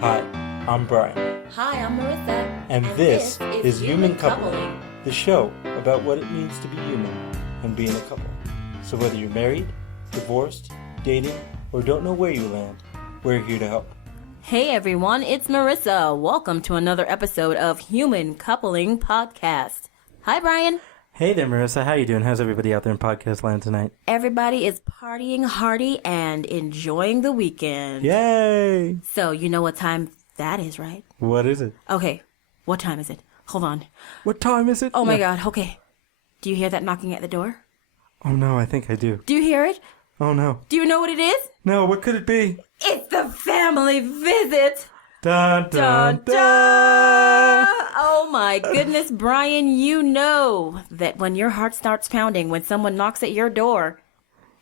Hi, I'm Brian. Hi, I'm Merisa. And this is Human Coupling, the show about what it means to be human and being a couple. So whether you're married, divorced, dating, or don't know where you land, we're here to help. Hey everyone, it's Merisa. Welcome to another episode of Human Coupling Podcast. Hi, Brian. Hey there, Marissa. How you doing? How's everybody out there in podcast land tonight? Everybody is partying hardy and enjoying the weekend. Yay! So, you know what time that is, right? What is it? Okay, what time is it? Hold on. What time is it? Oh my God, okay. Do you hear that knocking at the door? Oh no, I think I do. Do you hear it? Oh no. Do you know what it is? No, what could it be? It's the family visit! Dun dun Dun, dun! dun. Oh my goodness, Brian, you know that when your heart starts pounding when someone knocks at your door,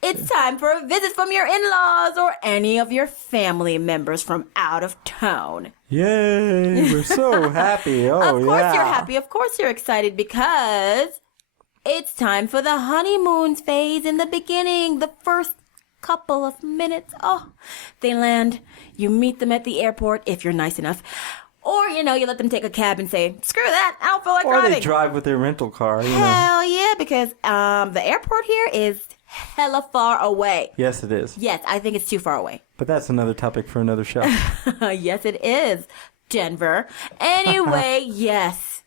it's time for a visit from your in-laws or any of your family members from out of town. Yay! We're so happy. Oh, Of course yeah. you're happy. Of course you're excited because it's time for the honeymoon phase in the beginning, the first couple of minutes. Oh, they land. You meet them at the airport if you're nice enough. Or, you let them take a cab and say, screw that, I don't feel like Or driving. they drive with their rental car, you know. Hell yeah, because the airport here is hella far away. Yes, it is. Yes, I think it's too far away. But that's another topic for another show. Yes, it is, Denver. Anyway, yes,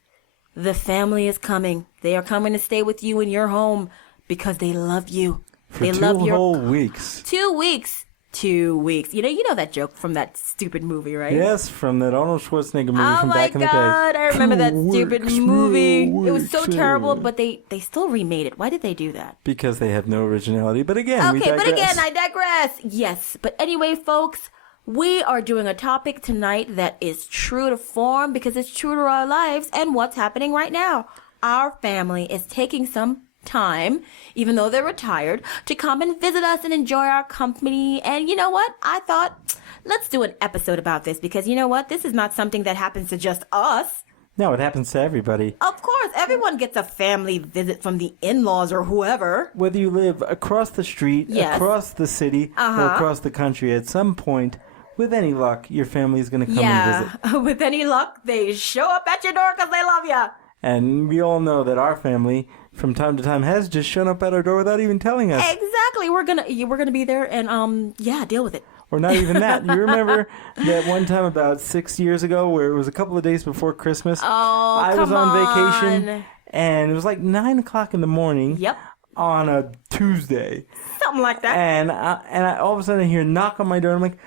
the family is coming. They are coming to stay with you in your home because they love you. For they two love your whole weeks. 2 weeks. 2 weeks. You know that joke from that stupid movie, right? Yes, from that Arnold Schwarzenegger movie Oh from my back in the day. God, I remember that 2 stupid weeks, movie. 2 It was so weeks, terrible, yeah. but they still remade it. Why did they do that? Because they have no originality. But again, we Okay, digress. but again, I digress. Yes, but anyway, folks, we are doing a topic tonight that is true to form because it's true to our lives and what's happening right now. Our family is taking some time, even though they're retired, to come and visit us and enjoy our company. And you know what? I thought, let's do an episode about this because you know what? This is not something that happens to just us. No, it happens to everybody. Of course, everyone gets a family visit from the in-laws or whoever. Whether you live across the street, Yes. across the city, or across the country, at some point, with any luck, your family is going to come and visit. With any luck, they show up at your door because they love you. And we all know that our family, from time to time, has just shown up at our door without even telling us. Exactly. We're gonna be there and deal with it. Or not even that. You remember that one time about 6 years ago where it was a couple of days before Christmas? Oh, I was come on vacation, on. and it was like 9 o'clock in the morning. Yep. On a Tuesday. Something like that. And I all of a sudden I hear a knock on my door. I'm like,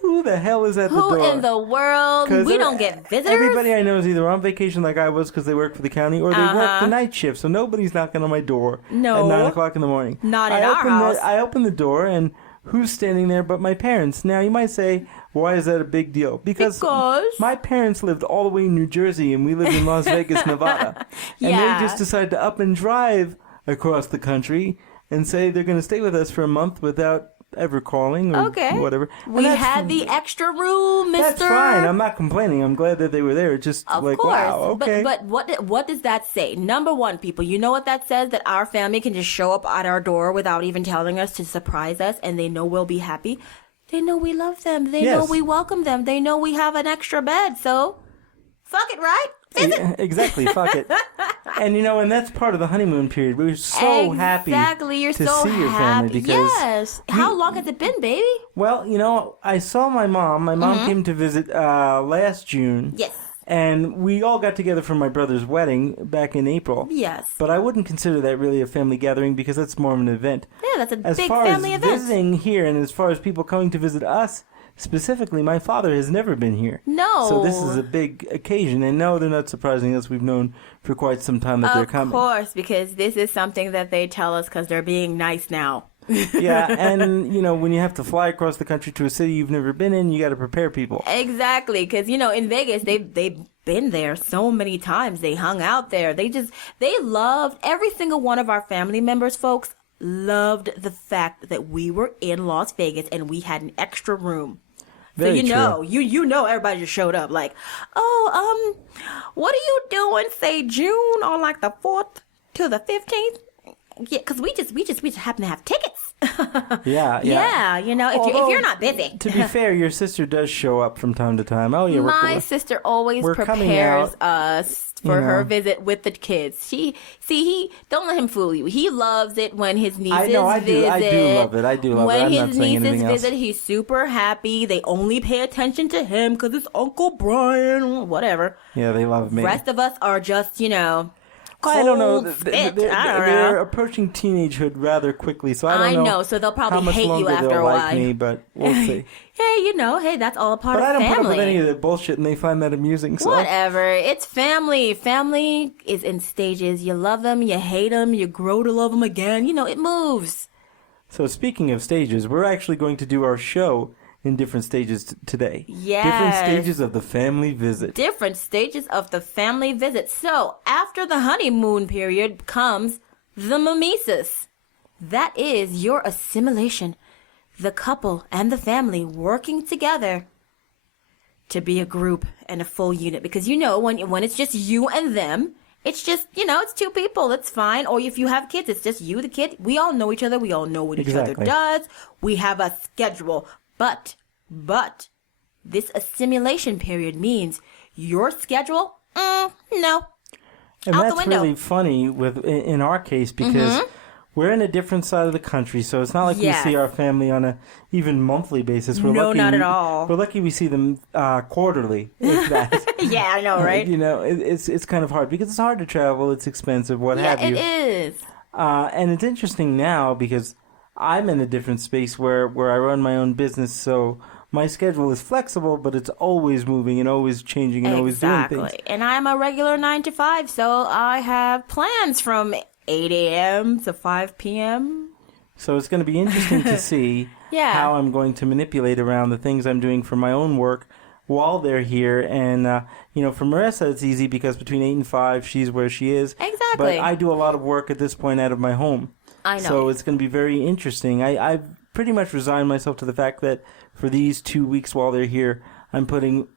who the hell is at the Who door? in the world? 'Cause We don't get visitors. Everybody I know is either on vacation like I was because they work for the county, or they work the night shift, so nobody's knocking on my door No. at 9 o'clock in the morning. Not in our house. I open the door, and who's standing there but my parents? Now, you might say, why is that a big deal? Because my parents lived all the way in New Jersey, and we lived in Las Vegas, Nevada. And Yeah. they just decided to up and drive across the country and say they're going to stay with us for a month without ever calling or whatever. We had the extra room, mister. That's fine. I'm not complaining. I'm glad that they were there. It's just Of like, course. wow, okay. But what does that say? Number one, people, you know what that says? That our family can just show up at our door without even telling us to surprise us, and they know we'll be happy. They know we love them. They know we welcome them. They know we have an extra bed. So, fuck it, right? Visit. Exactly. Fuck it. And and that's part of the honeymoon period. We're so happy You're to so see your family happy. because Yes. How long has it been, baby? well, I saw my mom. My mom came to visit last June. Yes. And we all got together for my brother's wedding back in April. Yes. But I wouldn't consider that really a family gathering because that's more of an event. Yeah, that's a As big far family as event. visiting here and as far as people coming to visit us, specifically, my father has never been here. No. So this is a big occasion. And no, they're not surprising us. We've known for quite some time that they're coming. Of course, because this is something that they tell us because they're being nice now. Yeah, and, when you have to fly across the country to a city you've never been in, you got to prepare people. Exactly, because, in Vegas, they've been there so many times. They hung out there. They loved, every single one of our family members, folks, loved the fact that we were in Las Vegas and we had an extra room. Very so you know everybody just showed up like, what are you doing, say June on like the 4th to the 15th? Yeah, because we just happen to have tickets. Yeah. Yeah, you know, if you're not busy. To be fair, your sister does show up from time to time. Oh, yeah. My sister always prepares us for her visit with the kids. He don't let him fool you. He loves it when his nieces visit. I do love it. I do love it. When I'm not his saying nieces anything visit, else. he's super happy. They only pay attention to him because it's Uncle Brian, whatever. Yeah, they love me. Rest of us are just, you know, I don't know. cold spit. I don't They're know. approaching teenagehood rather quickly, so I don't know. So they'll how probably much hate you longer after they'll a while. like me, but we'll see. Hey, you know, that's all a part But I of don't family. put up with any of the bullshit, and they find that amusing. So. Whatever. It's family. Family is in stages. You love them, you hate them, you grow to love them again. You know, it moves. So speaking of stages, we're actually going to do our show in different stages today. Yes. Different stages of the family visit. Different stages of the family visit. So, after the honeymoon period comes the mimesis. That is your assimilation. The couple and the family working together to be a group and a full unit. Because you know, when it's just you and them, it's just, you know, it's two people. It's fine. Or if you have kids, it's just you, the kid. We all know each other. We all know what each other does. We have a schedule. But this assimilation period means your schedule, no. And out that's the window. really funny in our case because we're in a different side of the country, so it's not like we see our family on a even monthly basis. We're lucky, not at all. We're lucky we see them quarterly, if that. Yeah, I know, right? You know, it's kind of hard because it's hard to travel, it's expensive, what have you. It is. And it's interesting now because I'm in a different space where I run my own business, so my schedule is flexible, but it's always moving and always changing and always doing things. And I'm a regular 9 to 5, so I have plans from 8 a.m. to 5 p.m. So it's going to be interesting to see how I'm going to manipulate around the things I'm doing for my own work while they're here. And, you know, for Marissa, it's easy because between 8 and 5, she's where she is. Exactly. But I do a lot of work at this point out of my home. I know. So it's going to be very interesting. I've pretty much resigned myself to the fact that for these 2 weeks while they're here, I'm putting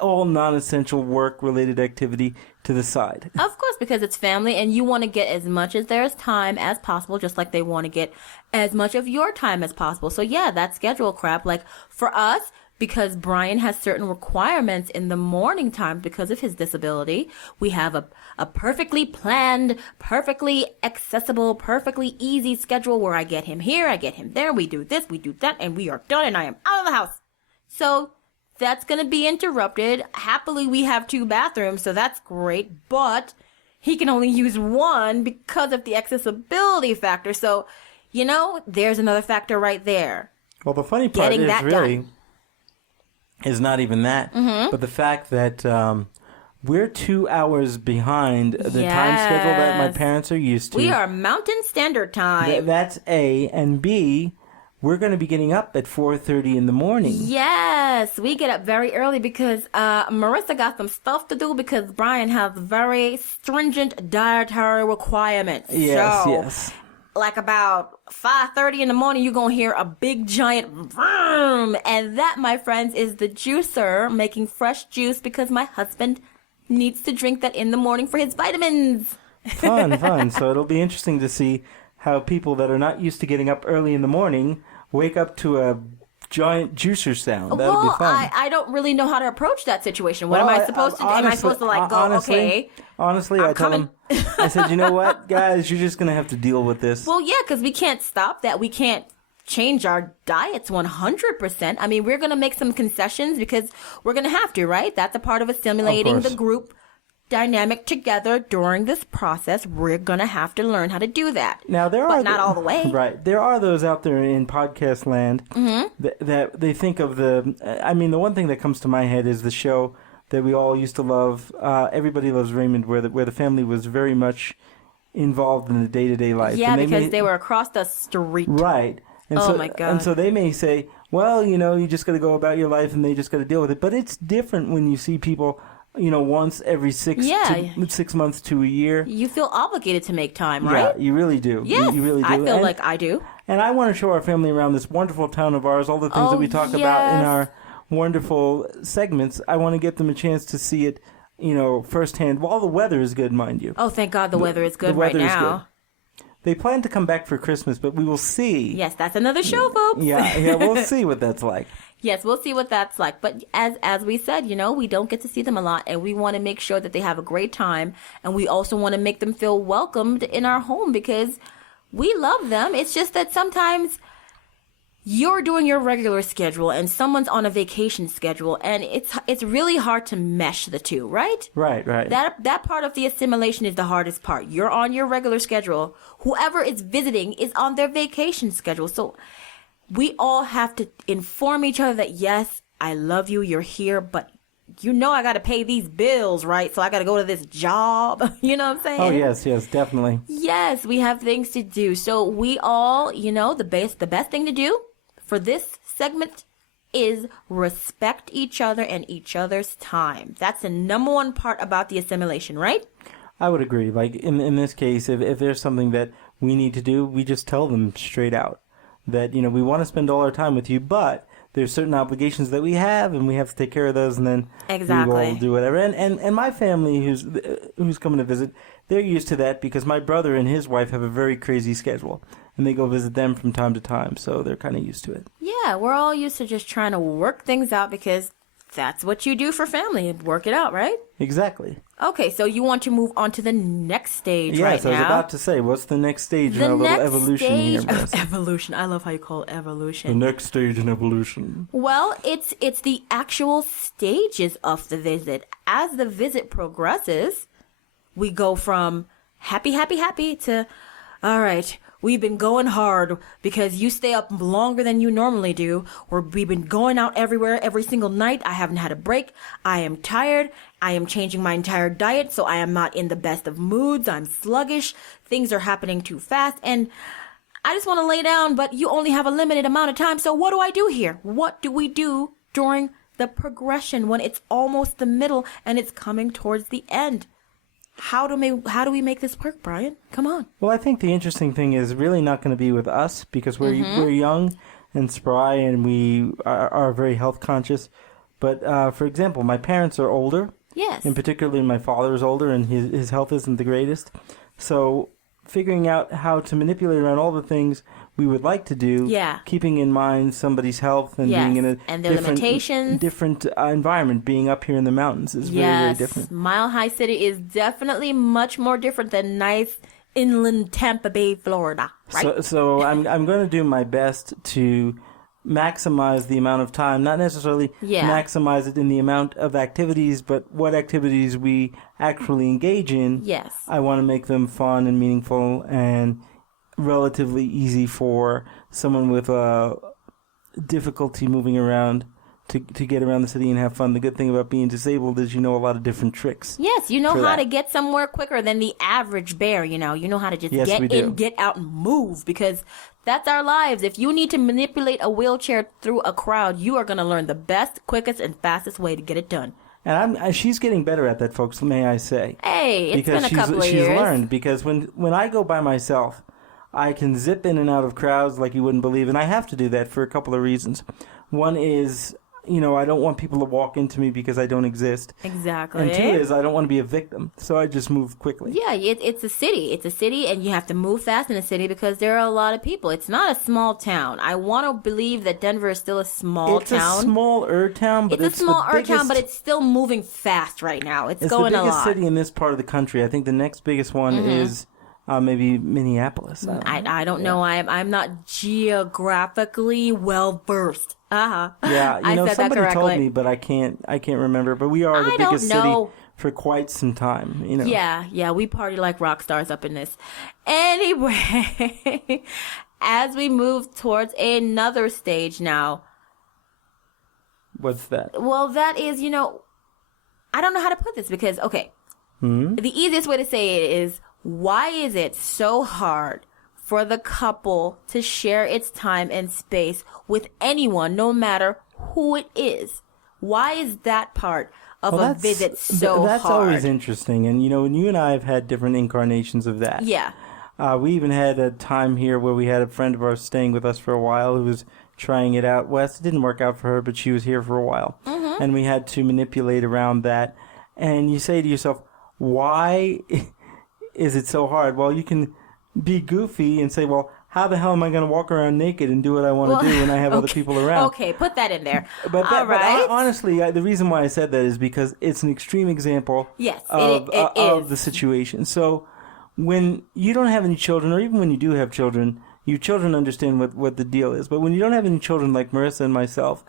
all non-essential work-related activity to the side. Of course, because it's family and you want to get as much of their time as possible, just like they want to get as much of your time as possible. So yeah, that schedule crap. Like for us, because Brian has certain requirements in the morning time because of his disability, we have a perfectly planned, perfectly accessible, perfectly easy schedule where I get him here, I get him there, we do this, we do that, and we are done and I am out of the house. So that's going to be interrupted. Happily, we have 2 bathrooms, so that's great, but he can only use one because of the accessibility factor. So, you know, there's another factor right there. Well, the funny part Getting is that really done. is not even that, but the fact that we're 2 hours behind the time schedule that my parents are used to. We are Mountain Standard Time. That's A, and B, we're going to be getting up at 4:30 in the morning. Yes, we get up very early because Marissa got some stuff to do because Brian has very stringent dietary requirements. Yes. Like about 5:30 in the morning, you're going to hear a big giant vroom. And that, my friends, is the juicer making fresh juice because my husband needs to drink that in the morning for his vitamins. Fun. So it'll be interesting to see how people that are not used to getting up early in the morning wake up to a giant juicer sound. That'll be fun. I don't really know how to approach that situation. What am I supposed to do? Am I supposed to like go, okay? Honestly, I tell them, I said, you know what, guys, you're just going to have to deal with this. Well, yeah, because we can't stop that. We can't change our diets 100%. I mean, we're going to make some concessions because we're going to have to, right? That's a part of assimilating the group dynamic together during this process. We're going to have to learn how to do that. Now, but not all the way. Right. There are those out there in podcast land that they think of I mean, the one thing that comes to my head is the show that we all used to love, Everybody Loves Raymond, where the family was very much involved in the day-to-day life. Yeah, because they were across the street. Right. And my God. And so they may say, well, you know, you just got to go about your life and they just got to deal with it. But it's different when you see people, you know, once every 6 months to a year. You feel obligated to make time, right? Yeah, you really do. Yes, you really do. I feel like I do. And I want to show our family around this wonderful town of ours, all the things that we talk about in our wonderful segments. I want to get them a chance to see it, you know, firsthand while the weather is good, mind you. Oh, thank God the weather is good right now. Is good. They plan to come back for Christmas, but we will see. Yes, that's another show, folks. Yeah, we'll see what that's like. Yes, we'll see what that's like. But as we said, we don't get to see them a lot, and we want to make sure that they have a great time, and we also want to make them feel welcomed in our home because we love them. It's just that sometimes you're doing your regular schedule and someone's on a vacation schedule, and it's really hard to mesh the two, right? Right. That part of the assimilation is the hardest part. You're on your regular schedule. Whoever is visiting is on their vacation schedule. So we all have to inform each other that, yes, I love you, you're here, but I got to pay these bills, right? So I got to go to this job. You know what I'm saying? Oh, yes, definitely. Yes, we have things to do. So we all, the best thing to do for this segment is respect each other and each other's time. That's the number one part about the assimilation, right? I would agree. Like in this case, if there's something that we need to do, we just tell them straight out that, we want to spend all our time with you, but there's certain obligations that we have and we have to take care of those, and then exactly. we will do whatever. And my family who's coming to visit, they're used to that because my brother and his wife have a very crazy schedule. And they go visit them from time to time, so they're kind of used to it. Yeah, we're all used to just trying to work things out because that's what you do for family, work it out, right? Exactly. Okay, so you want to move on to the next stage right now. Yes, I was about to say, what's the next stage in our little evolution here, Marissa? Evolution. I love how you call it evolution. The next stage in evolution. Well, it's the actual stages of the visit. As the visit progresses, we go from happy to, all right, we've been going hard because you stay up longer than you normally do, or we've been going out everywhere every single night. I haven't had a break. I am tired. I am changing my entire diet, so I am not in the best of moods. I'm sluggish. Things are happening too fast, and I just want to lay down, but you only have a limited amount of time, so what do I do here? What do we do during the progression when it's almost the middle and it's coming towards the end? How do we make this work, Brian? Come on. Well, I think the interesting thing is really not going to be with us because we're young and spry and we are very health conscious. But for example, my parents are older. Yes. And particularly my father is older and his health isn't the greatest. So figuring out how to manipulate around all the things we would like to do, keeping in mind somebody's health and being in a different environment. Being up here in the mountains is very, very different. Mile High City is definitely much more different than nice inland Tampa Bay, Florida. Right? So I'm going to do my best to maximize the amount of time, not necessarily maximize it in the amount of activities, but what activities we actually engage in. Yes. I want to make them fun and meaningful and relatively easy for someone with difficulty moving around to get around the city and have fun. The good thing about being disabled is a lot of different tricks. Yes, you know how to get somewhere quicker than the average bear, You know how to just get in, get out, and move, because that's our lives. If you need to manipulate a wheelchair through a crowd, you are going to learn the best, quickest, and fastest way to get it done. And she's getting better at that, folks, may I say. Hey, it's been a couple of years. She's learned, because when I go by myself, I can zip in and out of crowds like you wouldn't believe, and I have to do that for a couple of reasons. One is, I don't want people to walk into me because I don't exist. Exactly. And two is, I don't want to be a victim, so I just move quickly. Yeah, it's a city. It's a city, and you have to move fast in a city because there are a lot of people. It's not a small town. I want to believe that Denver is still a small town. It's a smaller town, but it's a smaller town, but it's still moving fast right now. It's going a lot. It's the biggest city in this part of the country. I think the next biggest one is maybe Minneapolis. I don't know. I'm not geographically well versed. Yeah, I said somebody that told me, but I can't remember. But we are the biggest city for quite some time. Yeah, we party like rock stars up in this. Anyway, as we move towards another stage now. What's that? Well, that is, I don't know how to put this because, okay, the easiest way to say it is, why is it so hard for the couple to share its time and space with anyone, no matter who it is? Why is that part of a visit so hard? That's always interesting. And, when you and I have had different incarnations of that. Yeah. We even had a time here where we had a friend of ours staying with us for a while who was trying it out. It didn't work out for her, but she was here for a while. Mm-hmm. And we had to manipulate around that. And you say to yourself, why is it so hard? Well, you can be goofy and say, well, how the hell am I going to walk around naked and do what I want to do when I have other people around? Okay, put that in there. But honestly, the reason why I said that is because it's an extreme example of the situation. So when you don't have any children, or even when you do have children, your children understand what the deal is. But when you don't have any children like Marissa and myself,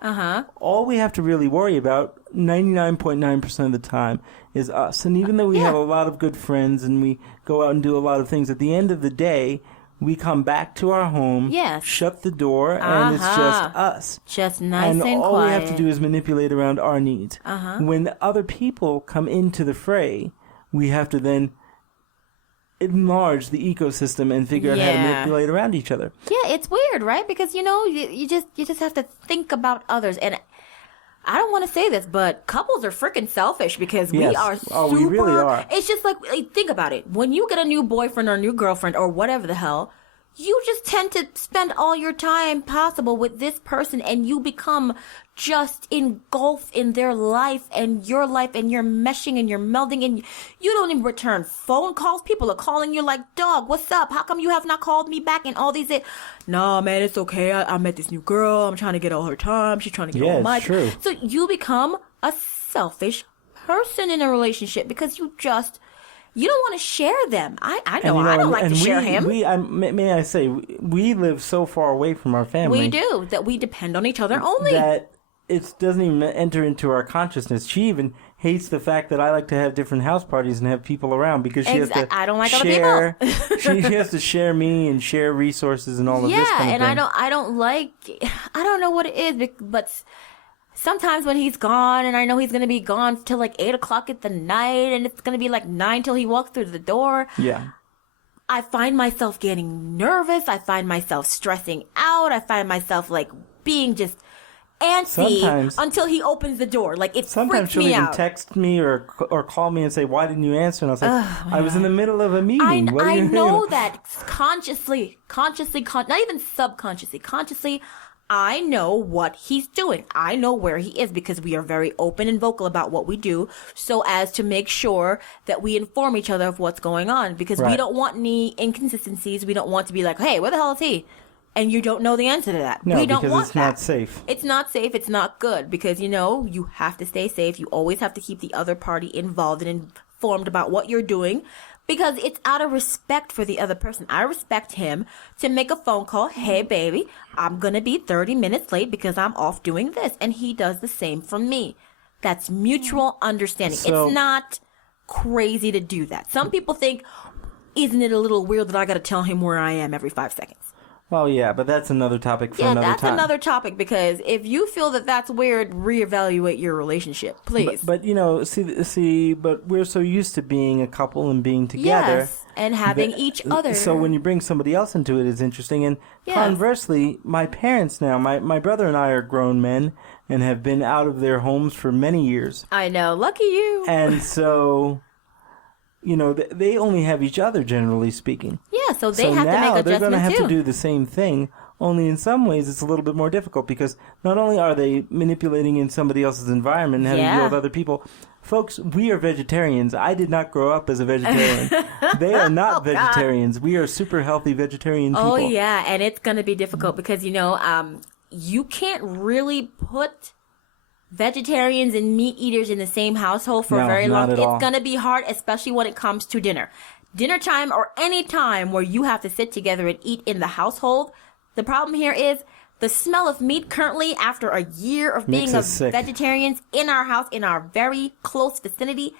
all we have to really worry about 99.9% of the time is us. And even though we have a lot of good friends and we go out and do a lot of things, at the end of the day, we come back to our home, shut the door, and it's just us. Just nice and quiet. And all we have to do is manipulate around our needs. When other people come into the fray, we have to then enlarge the ecosystem and figure out how to manipulate around each other. Yeah, it's weird, right? Because, you just have to think about others. And I don't want to say this, but couples are freaking selfish because we are super... Oh, we really are. It's just like, think about it. When you get a new boyfriend or a new girlfriend or whatever the hell, you just tend to spend all your time possible with this person, and you become just engulfed in their life and you're meshing and you're melding, and you don't even return phone calls. People are calling you like, dog, what's up? How come you have not called me back? And all these nah, man, it's okay. I met this new girl. I'm trying to get all her time. She's trying to get all my time. True. So you become a selfish person in a relationship because you don't want to share them. I know. I don't like to share him. May I say, we live so far away from our family. We do, that we depend on each other only. That it doesn't even enter into our consciousness. She even hates the fact that I like to have different house parties and have people around because she has to I don't like share, other people. she has to share me and share resources and all of this kind of thing. Yeah, and I don't know what it is, but sometimes when he's gone, and I know he's going to be gone till like 8 o'clock at the night, and it's going to be like 9 till he walks through the door. Yeah. I find myself getting nervous. I find myself stressing out. I find myself like being just antsy until he opens the door. Like, it freaks me out. Sometimes she'll even text me or call me and say, why didn't you answer? And I was like, I was in the middle of a meeting. I know that consciously, not even subconsciously, consciously, I know what he's doing. I know where he is because we are very open and vocal about what we do, so as to make sure that we inform each other of what's going on, because we don't want any inconsistencies. We don't want to be like, hey, where the hell is he? And you don't know the answer to that. No, we don't because want it's that. not safe. It's not safe. It's not good because, you have to stay safe. You always have to keep the other party involved and informed about what you're doing, because it's out of respect for the other person. I respect him to make a phone call. Hey, baby, I'm going to be 30 minutes late because I'm off doing this. And he does the same for me. That's mutual understanding. It's not crazy to do that. Some people think, isn't it a little weird that I got to tell him where I am every 5 seconds? Well, yeah, but that's another topic for another time. Yeah, that's another topic, because if you feel that that's weird, reevaluate your relationship, please. But but we're so used to being a couple and being together. Yes, and having each other. So when you bring somebody else into it, it's interesting. And conversely, my parents now, my brother and I are grown men and have been out of their homes for many years. I know, lucky you. And so... they only have each other, generally speaking. Yeah, so they have to make adjustments too. They're going to have to do the same thing, only in some ways it's a little bit more difficult, because not only are they manipulating in somebody else's environment and having to deal with other people. Folks, we are vegetarians. I did not grow up as a vegetarian. They are not vegetarians. We are super healthy vegetarian people. Oh, yeah, and it's going to be difficult because, you can't really put vegetarians and meat eaters in the same household for a very long time. It's going to be hard, especially when it comes to dinner. Dinner time, or any time where you have to sit together and eat in the household. The problem here is the smell of meat currently, after a year of being vegetarians in our house, in our very close vicinity.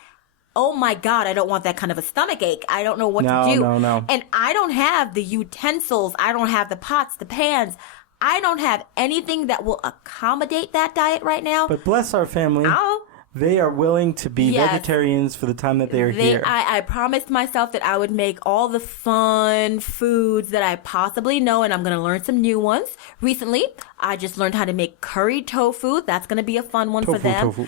Oh my God, I don't want that kind of a stomach ache. I don't know what to do. No. And I don't have the utensils. I don't have the pots, the pans. I don't have anything that will accommodate that diet right now. But bless our family. They are willing to be vegetarians for the time that they are here. I promised myself that I would make all the fun foods that I possibly know, and I'm going to learn some new ones. Recently, I just learned how to make curry tofu. That's going to be a fun one for them. Tofu.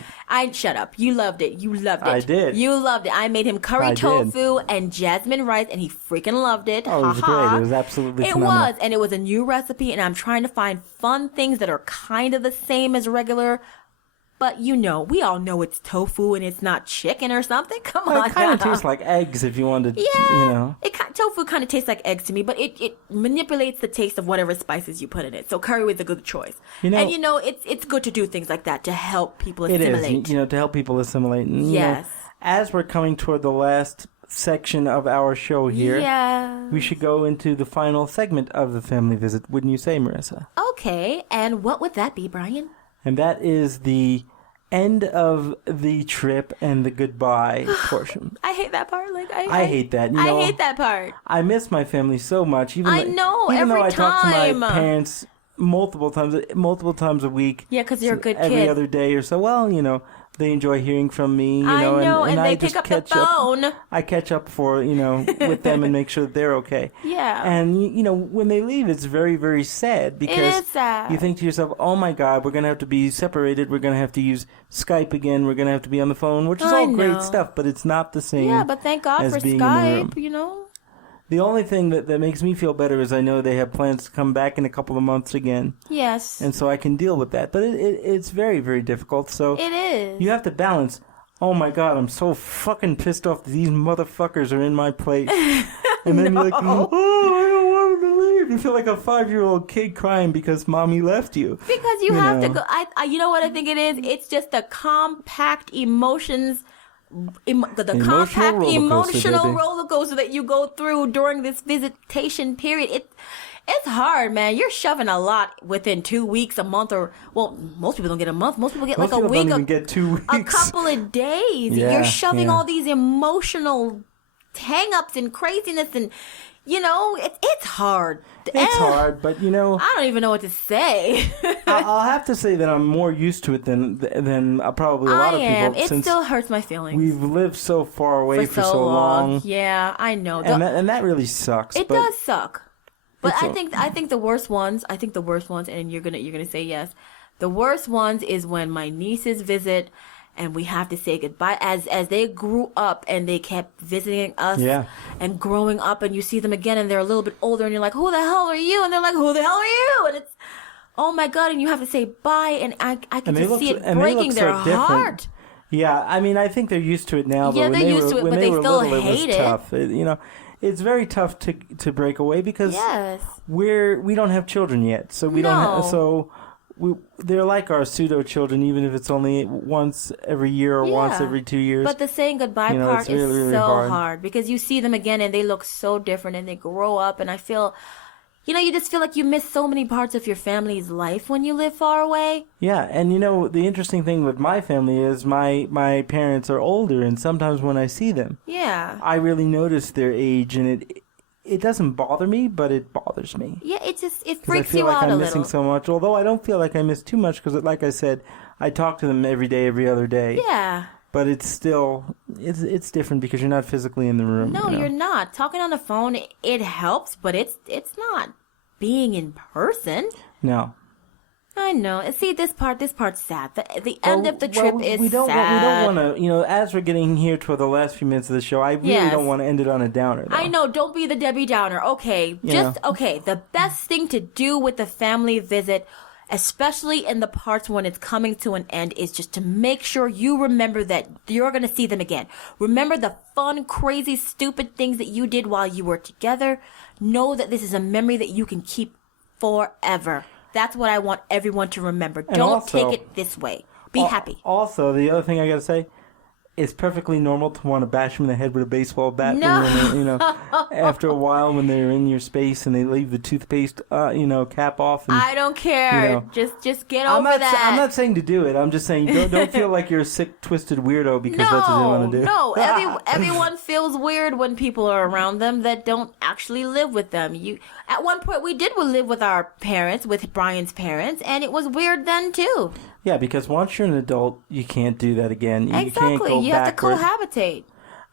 Shut up. You loved it. I did. You loved it. I made him curry tofu and jasmine rice, and he freaking loved it. Oh, it was great. It was absolutely phenomenal. It was, and it was a new recipe, and I'm trying to find fun things that are kind of the same as regular But we all know it's tofu and it's not chicken or something. Come on, it kind of tastes like eggs if you wanted. Yeah, tofu kind of tastes like eggs to me, but it manipulates the taste of whatever spices you put in it. So curry was a good choice. And it's good to do things like that to help people assimilate. It is, to help people assimilate. And, yes. As we're coming toward the last section of our show here, we should go into the final segment of the family visit, wouldn't you say, Marissa? Okay, and what would that be, Brian? And that is the end of the trip and the goodbye portion. I hate that part. I hate that. I hate that part. I miss my family so much. Even every though I talk to my parents multiple times a week. Yeah, because you're a good kid. Every other day or so. Well, they enjoy hearing from me, I know, and I they pick up the phone. I catch up with them and make sure that they're okay. Yeah. And, when they leave, it's very, very sad because it is sad. You think to yourself, oh my God, we're going to have to be separated. We're going to have to use Skype again. We're going to have to be on the phone, which is all great stuff, but it's not the same. Yeah, but thank God for Skype, The only thing that makes me feel better is I know they have plans to come back in a couple of months again. Yes. And so I can deal with that. But it's very, very difficult. So it is. You have to balance, oh my God, I'm so fucking pissed off that these motherfuckers are in my place. And then you're like, oh, I don't want them to leave. You feel like a 5-year-old kid crying because mommy left you. Because you have to go. You know what I think it is? It's just the compact emotions. The compact emotional roller coaster that you go through during this visitation period. It's hard, man. You're shoving a lot within 2 weeks, a month, or most people don't get a month. Most people get like a week. Don't even get 2 weeks. A couple of days. Yeah, you're shoving all these emotional hang-ups and craziness, and it's hard. It's hard, but I don't even know what to say. I'll have to say that I'm more used to it than probably a lot of people. It still hurts my feelings. We've lived so far away for so long. Yeah, I know. And that really sucks. It does suck. But I think the worst ones, and you're gonna say yes. The worst ones is when my nieces visit and we have to say goodbye as they grew up and they kept visiting us and growing up, and you see them again and they're a little bit older and you're like, who the hell are you? And they're like, who the hell are you? And it's, oh my God, and you have to say bye, and I can just see it breaking their heart. Yeah, I mean, I think they're used to it now. Yeah, they're used to it, but they still hate it. Tough. It's very tough to break away because we don't have children yet, so we don't have, they're like our pseudo children, even if it's only once every year or once every 2 years. But the saying goodbye part is really so hard because you see them again and they look so different and they grow up, and I feel, you just feel like you miss so many parts of your family's life when you live far away. Yeah, and the interesting thing with my family is my parents are older, and sometimes when I see them, I really notice their age, and it doesn't bother me, but it bothers me. Yeah, it freaks you out a little. I feel like I'm missing so much, although I don't feel like I miss too much because, like I said, I talk to them every day, every other day. Yeah. But it's still, it's different because you're not physically in the room. No, you're not. Talking on the phone, it helps, but it's not being in person. No. I know. See, this part's sad. The end of the trip is sad. We don't want to, as we're getting here toward the last few minutes of the show, I really don't want to end it on a downer, though. I know. Don't be the Debbie Downer. Okay. Okay. The best thing to do with the family visit, especially in the parts when it's coming to an end, is just to make sure you remember that you're going to see them again. Remember the fun, crazy, stupid things that you did while you were together. Know that this is a memory that you can keep forever. That's what I want everyone to remember. Don't take it this way. Be happy. Also, the other thing I got to say, it's perfectly normal to want to bash them in the head with a baseball bat. No. After a while when they're in your space and they leave the toothpaste, cap off. And, I don't care. Just get over that. I'm not saying to do it. I'm just saying don't feel like you're a sick, twisted weirdo because that's what you want to do. No, everyone feels weird when people are around them that don't actually live with them. At one point, we live with our parents, with Brian's parents, and it was weird then too. Yeah, because once you're an adult, you can't do that again. Exactly. You can't go you have to cohabitate.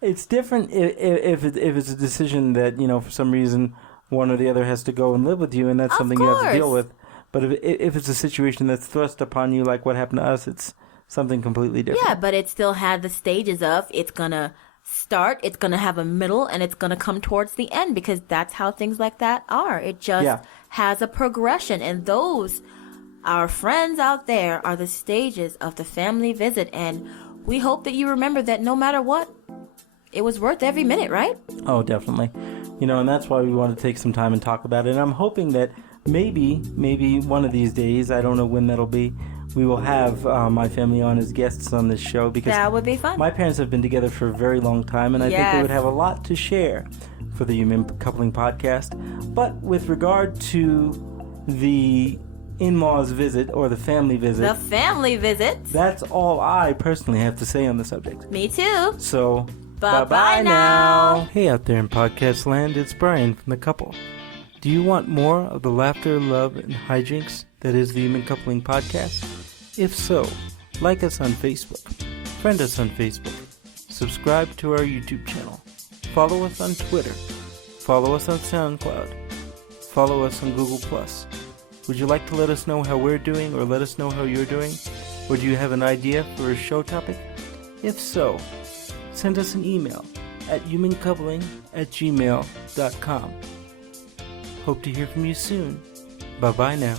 It's different if it's a decision that, for some reason, one or the other has to go and live with you, and that's something you have to deal with. But if it's a situation that's thrust upon you like what happened to us, it's something completely different. Yeah, but it still had the stages of it's going to start, it's going to have a middle, and it's going to come towards the end because that's how things like that are. It just has a progression, and those Our friends out there are the stages of the family visit, and we hope that you remember that no matter what, it was worth every minute, right? Oh, definitely. And that's why we want to take some time and talk about it. And I'm hoping that maybe one of these days, I don't know when that'll be, we will have my family on as guests on this show, because that would be fun. My parents have been together for a very long time, and I think they would have a lot to share for the Human Coupling Podcast. But with regard to the in-laws visit, or the family visit, that's all I personally have to say on the subject. Me too. So bye-bye now. Hey out there in podcast land, it's Brian from The Couple. Do you want more of the laughter, love, and hijinks that is the Human Coupling Podcast? If so, like us on Facebook, friend us on Facebook, subscribe to our YouTube channel, follow us on Twitter, follow us on SoundCloud, follow us on Google+. Would you like to let us know how we're doing, or let us know how you're doing? Or do you have an idea for a show topic? If so, send us an email at humancoupling@gmail.com. Hope to hear from you soon. Bye-bye now.